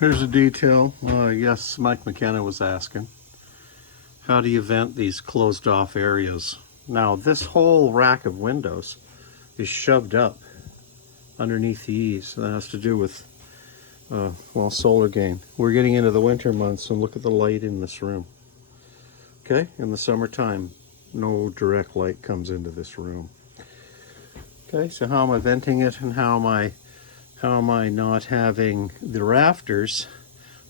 Here's a detail. Yes, Mike McKenna was asking. How do you vent these closed off areas? Now, this whole rack of windows is shoved up underneath the eaves. That has to do with, well, solar gain. We're getting into the winter months, and look at the light in this room. Okay, in the summertime, no direct light comes into this room. Okay, so how am I venting it, and how am I not having the rafters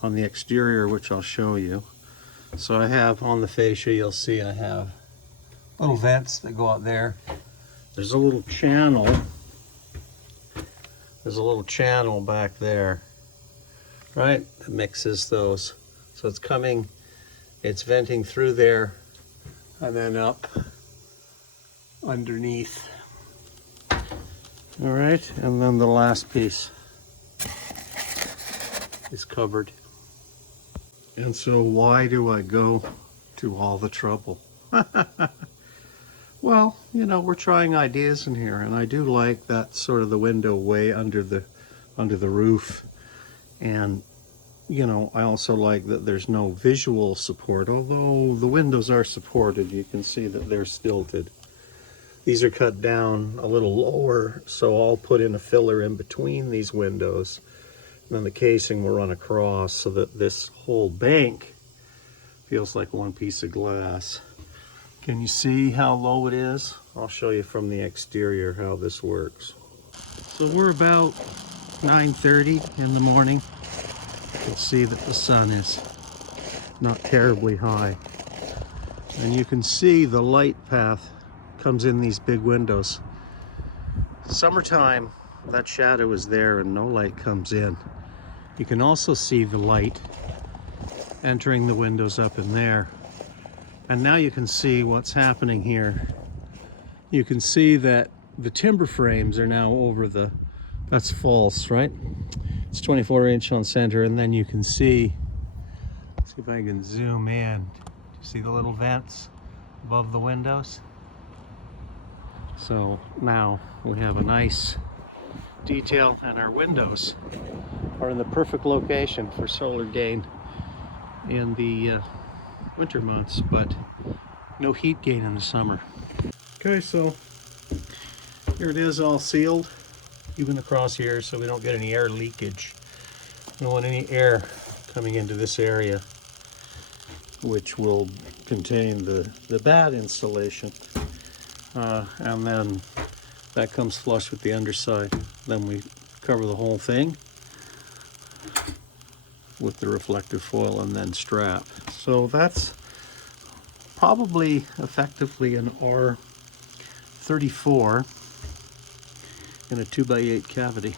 on the exterior, which I'll show you. So I have on the fascia, you'll see I have little vents that go out there. There's a little channel. There's a little channel back there, right? That mixes those. So it's coming, it's venting through there and then up underneath. All right, and then the last piece is covered. And so why do I go to all the trouble? Well, you know, we're trying ideas in here, and I do like that sort of the window way under the roof. And you know, I also like that there's no visual support, although the windows are supported. You can see that they're stilted. These are cut down a little lower, so I'll put in a filler in between these windows. And then the casing will run across so that this whole bank feels like one piece of glass. Can you see how low it is? I'll show you from the exterior how this works. So we're about 9:30 in the morning. You can see that the sun is not terribly high. And you can see the light path comes in these big windows. Summertime, that shadow is there and no light comes in. You can also see the light entering the windows up in there. And now you can see what's happening here. You can see that the timber frames are now over the, that's false, right? It's 24-inch on center, and then you can see, let's see if I can zoom in. Do you see the little vents above the windows? So now we have a nice detail, and our windows are in the perfect location for solar gain in the winter months, but no heat gain in the summer. Okay, so here it is, all sealed, even across here, so we don't get any air leakage. We don't want any air coming into this area, which will contain the bad insulation. And then that comes flush with the underside. Then we cover the whole thing with the reflective foil and then strap. So that's probably effectively an R34 in a 2x8 cavity.